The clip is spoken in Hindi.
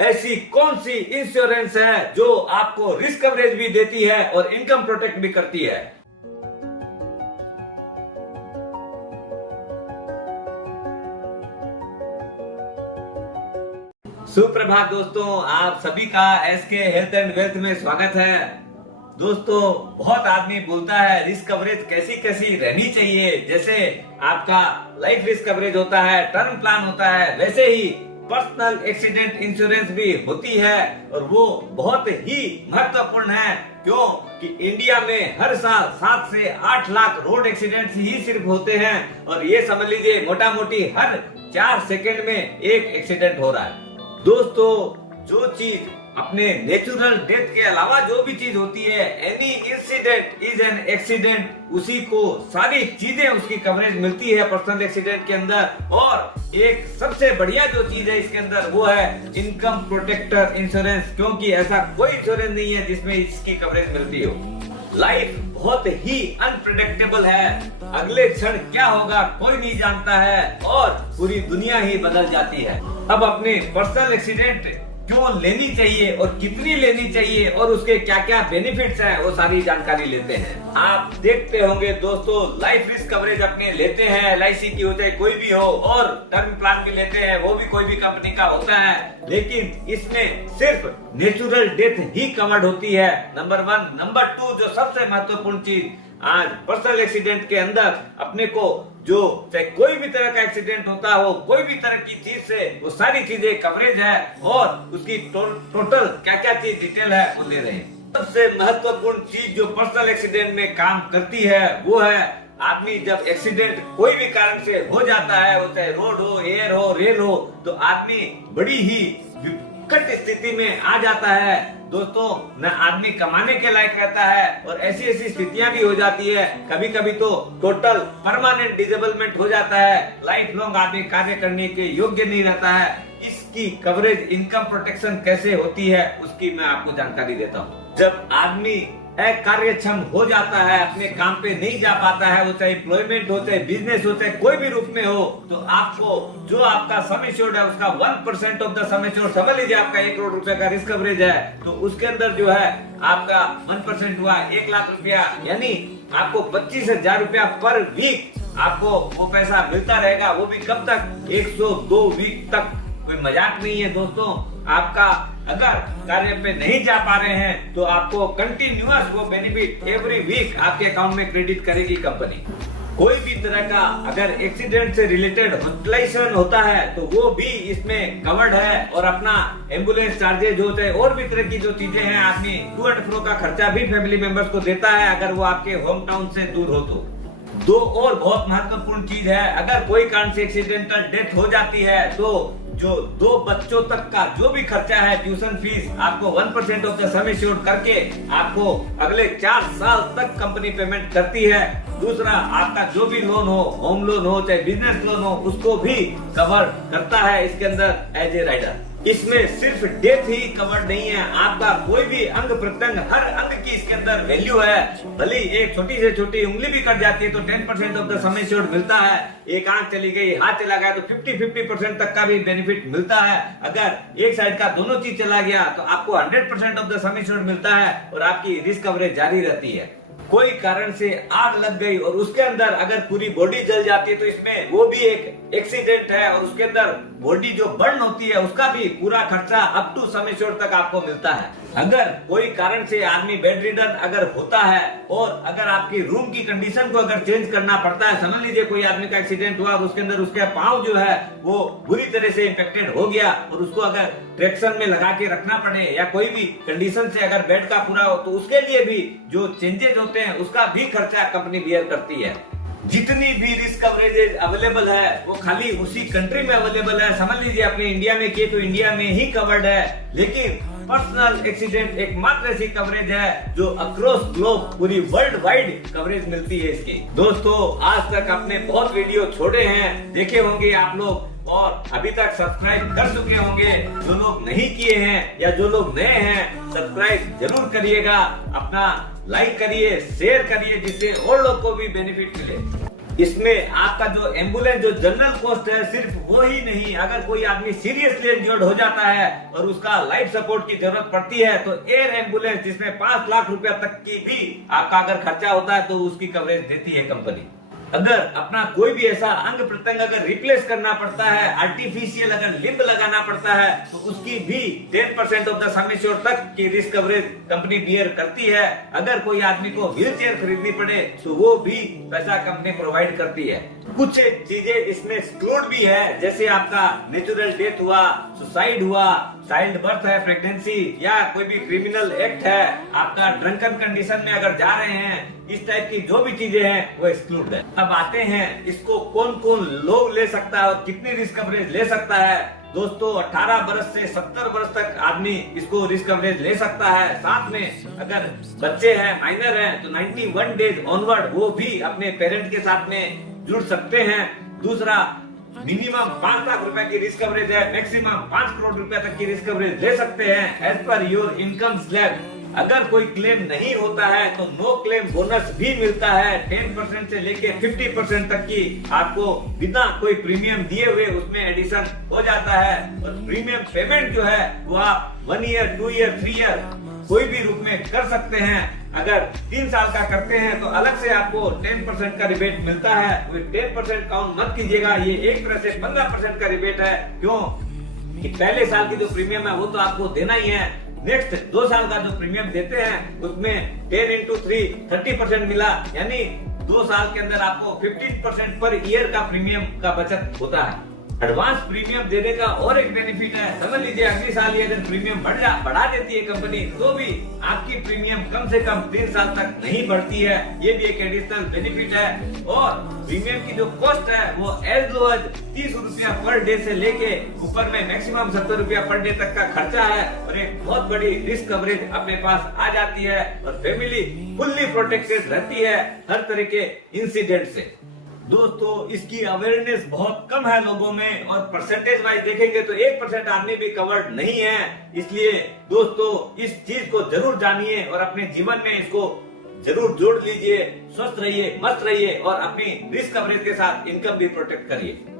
ऐसी कौन सी इंश्योरेंस है जो आपको रिस्क कवरेज भी देती है और इनकम प्रोटेक्ट भी करती है? सुप्रभात दोस्तों, आप सभी का एसके हेल्थ एंड वेल्थ में स्वागत है। दोस्तों, बहुत आदमी बोलता है रिस्क कवरेज कैसी कैसी रहनी चाहिए। जैसे आपका लाइफ रिस्क कवरेज होता है, टर्म प्लान होता है, वैसे ही पर्सनल एक्सीडेंट इंश्योरेंस भी होती है और वो बहुत ही महत्वपूर्ण है। क्यों कि इंडिया में हर साल 7 से 8 लाख रोड एक्सीडेंट्स ही सिर्फ होते हैं और ये समझ लीजिए मोटा मोटी हर 4 सेकंड में एक एक्सीडेंट हो रहा है। दोस्तों, जो चीज अपने नेचुरल डेथ के अलावा जो भी चीज होती है, any incident is an accident, उसी को सारी चीजें उसकी कवरेज मिलती है पर्सनल एक्सीडेंट के अंदर। और एक सबसे बढ़िया जो चीज है इसके अंदर वो है इनकम प्रोटेक्टर इंश्योरेंस, क्योंकि ऐसा कोई इंश्योरेंस नहीं है जिसमें इसकी कवरेज मिलती हो। लाइफ बहुत ही अनप्रेडिक्टेबल है, अगले क्षण क्या होगा कोई नहीं जानता है और पूरी दुनिया ही बदल जाती है। अब अपने पर्सनल एक्सीडेंट क्यों लेनी चाहिए और कितनी लेनी चाहिए और उसके क्या क्या बेनिफिट्स हैं, वो सारी जानकारी लेते हैं। आप देखते होंगे दोस्तों, लाइफ रिस्क कवरेज अपने लेते हैं, LIC की हो चाहे कोई भी हो, और टर्म प्लान भी लेते हैं, वो भी कोई भी कंपनी का होता है, लेकिन इसमें सिर्फ नेचुरल डेथ ही कवर्ड होती है, नंबर 1। नंबर 2, जो सबसे महत्वपूर्ण चीज, आज पर्सनल एक्सीडेंट के अंदर अपने को जो चाहे कोई भी तरह का एक्सीडेंट होता हो, कोई भी तरह की चीज से, वो सारी चीजें कवरेज है और उसकी टोटल क्या क्या चीज डिटेल है वो ले रहे हैं। सबसे महत्वपूर्ण चीज जो पर्सनल एक्सीडेंट में काम करती है वो है, आदमी जब एक्सीडेंट कोई भी कारण से हो जाता है, वो चाहे रोड हो, एयर हो, रेल हो, तो आदमी बड़ी ही विकट स्थिति में आ जाता है। दोस्तों, न आदमी कमाने के लायक रहता है और ऐसी ऐसी स्थितियां भी हो जाती है, कभी कभी तो टोटल परमानेंट डिसेबलमेंट हो जाता है, लाइफ लॉन्ग आदमी कार्य करने के योग्य नहीं रहता है। इसकी कवरेज इनकम प्रोटेक्शन कैसे होती है उसकी मैं आपको जानकारी देता हूँ। जब आदमी अकार्यक्षम हो जाता है, अपने काम पे नहीं जा पाता है, वो चाहे एम्प्लॉयमेंट हो, चाहे बिजनेस हो, चाहे कोई भी रूप में हो, तो आपको जो आपका सम एश्योर्ड है उसका 1% ऑफ द सम एश्योर्ड, समझ लीजिए आपका 1 करोड़ रुपए का रिस्क कवरेज है, तो उसके अंदर जो है आपका 1% हुआ 1 लाख रुपया, यानी आपको 25,000 रुपया पर वीक आपको वो पैसा मिलता रहेगा। वो भी कब तक? 102 वीक तक। कोई मजाक नहीं है दोस्तों। आपका अगर कार्य पे नहीं जा पा रहे हैं तो आपको कंटिन्यूअस वो बेनिफिट एवरी वीक आपके अकाउंट में क्रेडिट करेगी कंपनी। कोई भी तरह का अगर एक्सीडेंट से रिलेटेड हॉस्पिटलाइजेशन होता है तो वो भी इसमें कवर्ड है, और अपना एम्बुलेंस चार्जेज होते हैं और भी तरह की जो चीजें हैं, आदमी टू एंड फ्रो का खर्चा भी फैमिली मेंबर्स को देता है अगर वो आपके होम टाउन से दूर हो तो। दो और बहुत महत्वपूर्ण चीज है, अगर कोई कारण से एक्सीडेंटल डेथ हो जाती है तो जो 2 बच्चों तक का जो भी खर्चा है, ट्यूशन फीस, आपको 1% ऑफ द सम एश्योर्ड करके आपको अगले 4 साल तक कंपनी पेमेंट करती है। दूसरा, आपका जो भी लोन हो, होम लोन हो चाहे बिजनेस लोन हो, उसको भी कवर करता है इसके अंदर एज ए राइडर। इसमें सिर्फ डेथ ही कवर्ड नहीं है, आपका कोई भी अंग प्रत्यंग, हर अंग की इसके अंदर वैल्यू है। भले एक छोटी से छोटी उंगली भी कट जाती है तो 10% ऑफ द सम एश्योर्ड मिलता है। एक आंख चली गई, हाथ चला गया तो 50% तक का भी बेनिफिट मिलता है। अगर एक साइड का दोनों चीज चला गया तो आपको 100% ऑफ द सम एश्योर्ड मिलता है और आपकी रिस्क कवरेज जारी रहती है। कोई कारण से आग लग गई और उसके अंदर अगर पूरी बॉडी जल जाती है तो इसमें वो भी एक एक्सीडेंट है और उसके अंदर बॉडी जो बर्न होती है उसका भी पूरा खर्चा अप टू सम एश्योर्ड तक आपको मिलता है। अगर कोई कारण से आदमी बेड रिडन अगर होता है और अगर आपकी रूम की कंडीशन को अगर चेंज करना पड़ता है, समझ लीजिए कोई आदमी का एक्सीडेंट हुआ और उसके अंदर उसका पाँव जो है वो बुरी तरह से इन्फेक्टेड हो गया और उसको अगर ट्रैक्शन में लगा के रखना पड़े या कोई भी कंडीशन से अगर बेड का पूरा हो, तो उसके लिए भी जो चेंजेस होते हैं उसका भी खर्चा कंपनी बियर करती है। जितनी भी रिस्क कवरेज अवेलेबल है वो खाली उसी कंट्री में अवेलेबल है। समझ लीजिए अपने इंडिया में किए तो इंडिया में ही कवर्ड है, लेकिन पर्सनल एक्सीडेंट एकमात्र ऐसी कवरेज है जो अक्रॉस ग्लोब पूरी वर्ल्ड वाइड कवरेज मिलती है इसकी। दोस्तों, आज तक आपने बहुत वीडियो छोड़े हैं, देखे होंगे आप लोग, और अभी तक सब्सक्राइब कर चुके होंगे। जो लोग नहीं किए हैं या जो लोग नए हैं, सब्सक्राइब जरूर करिएगा, अपना लाइक करिए, शेयर करिए, जिससे और लोग को भी बेनिफिट मिले। इसमें आपका जो एम्बुलेंस जो जनरल कॉस्ट है सिर्फ वो ही नहीं, अगर कोई आदमी सीरियसली इंजर्ड हो जाता है और उसका लाइफ सपोर्ट की जरूरत पड़ती है तो एयर एम्बुलेंस जिसमें 5 लाख रुपया तक की भी आपका अगर खर्चा होता है तो उसकी कवरेज देती है कंपनी। अगर अपना कोई भी ऐसा अंग प्रत्यंग अगर रिप्लेस करना पड़ता है, आर्टिफिशियल अगर लिम्ब लगाना पड़ता है तो उसकी भी 10% ऑफ द सम एश्योर्ड तक की रिस्क कवरेज कंपनी बियर करती है। अगर कोई आदमी को व्हील चेयर खरीदनी पड़े तो वो भी पैसा कंपनी प्रोवाइड करती है। कुछ चीजें इसमें एक्सक्लूड भी है, जैसे आपका नेचुरल डेथ हुआ, सुसाइड हुआ, चाइल्ड बर्थ है, प्रेगनेंसी या कोई भी क्रिमिनल एक्ट है, आपका ड्रंकन कंडीशन में अगर जा रहे हैं, इस टाइप की जो भी चीजें हैं वो एक्सक्लूड है। अब आते हैं इसको कौन कौन लोग ले सकता है और कितनी रिस्क कवरेज ले सकता है। दोस्तों 18 बरस से 70 बरस तक आदमी इसको रिस्क कवरेज ले सकता है। साथ में अगर बच्चे हैं, माइनर हैं तो 91 डेज ऑनवर्ड वो भी अपने पेरेंट के साथ में जुड़ सकते हैं। दूसरा, मिनिमम 5 लाख रुपए की रिस्क कवरेज है, मैक्सिमम 5 करोड़ रुपए तक की रिस्क कवरेज ले सकते हैं as per your income slab. अगर कोई क्लेम नहीं होता है तो नो क्लेम बोनस भी मिलता है। 10% से लेके 50% तक की आपको बिना कोई प्रीमियम दिए हुए उसमें एडिशन हो जाता है। और प्रीमियम पेमेंट जो है वो आप 1 ईयर, 2 ईयर, 3 ईयर कोई भी रूप में कर सकते हैं। अगर 3 साल का करते हैं तो अलग से आपको 10% का रिबेट मिलता है। 10% काउंट मत कीजिएगा, ये एक तरह से 15% का रिबेट है। क्यों कि पहले साल की जो प्रीमियम है वो तो आपको देना ही है। नेक्स्ट 2 साल का जो प्रीमियम देते हैं उसमें 10 into 3 30% मिला, यानी 2 साल के अंदर आपको 15% पर ईयर का प्रीमियम का बचत होता है। एडवांस प्रीमियम देने का और एक बेनिफिट है, समझ लीजिए अगली साल ये अगर प्रीमियम बढ़ा देती है कंपनी तो भी आपकी प्रीमियम कम से कम 3 साल तक नहीं बढ़ती है। ये भी एक एडिशनल बेनिफिट है। और प्रीमियम की जो कॉस्ट है वो एज लो एज 30 रुपया पर डे से लेके ऊपर में मैक्सिमम 70 रुपया पर डे तक का खर्चा है और एक बहुत बड़ी रिस्क कवरेज अपने पास आ जाती है और फैमिली फुल्ली प्रोटेक्टेड रहती है हर तरह के इंसिडेंट से। दोस्तों इसकी अवेयरनेस बहुत कम है लोगों में और परसेंटेज वाइज देखेंगे तो 1% आदमी भी कवर्ड नहीं है। इसलिए दोस्तों इस चीज को जरूर जानिए और अपने जीवन में इसको जरूर जोड़ लीजिए। स्वस्थ रहिए, मस्त रहिए और अपनी रिस्क कवरेज के साथ इनकम भी प्रोटेक्ट करिए।